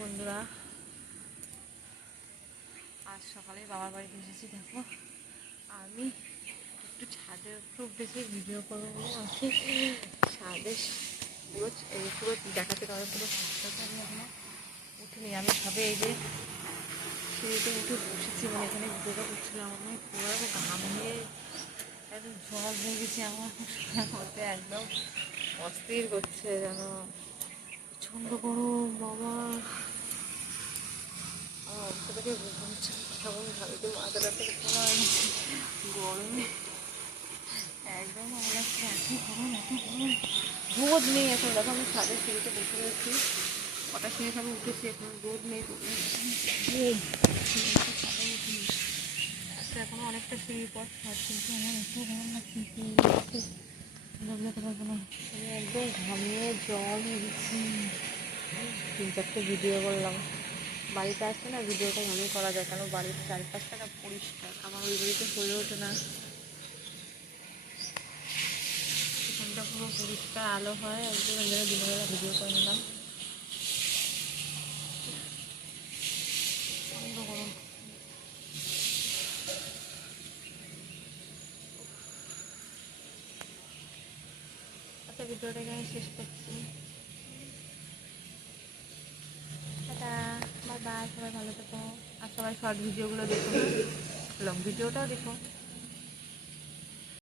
বন্ধুরা, আজ সকালে বাবার বাড়িতে এসেছি। দেখো, আমি একটু ছাদের উপর উঠেছি ভিডিও করবো বলে। আমি ছাদে পুরো দেখাতে পারবো, পুরো ছাদটাকে আমি এখনো উঠিনি। আমি সবে এই যে সিঁড়িতে উঠে বসেছি, মানে এখানে ভিডিওটা করছিলাম। আমি পুরো ঘাম হয়ে একদম জল হয়ে গেছি। আমার মধ্যে একদম অস্থির করছে, যেন প্রচণ্ড গরম। বাবা অবস্থাটাকে বুঝছে কথা বলে ভাবিতে মাথাটা থেকে গরমে একদম আমার লাগছে এত গরম, এত গরম। রোদ নেই এখন। দেখো, আমি ছাদের সিঁড়িতে বসে রয়েছি, কটা সিঁড়ি সবে উঠেছি, এখন রোদ নেই। ছাদে উঠিনি, এখনো অনেকটা সিঁড়ির পর ছাদ, কিন্তু আমার এত গরম লাগছে, বোঝাতে পারবো না। আমি একদম ঘামিয়ে জল হয়ে গেছি। 3-4টে ভিডিও করলাম। বাড়িতে আসলে না ভিডিওটা ভালোই করা যায়, কারণ বাড়ির চারপাশটা না পরিষ্কার। আমার ওই বাড়িতে হয়ে ওঠে না, এখানটা পুরো পরিষ্কার, আলো হয় একদম। ওই জন্য দিনের বেলা ভিডিও করে নিলাম। গরম। আচ্ছা, ভিডিওটা এখানে শেষ করছি। Tata, bye bye. সবাই ভালো থেকো, আর সবাই শর্ট ভিডিওগুলো দেখো, লং ভিডিওটাও দেখো।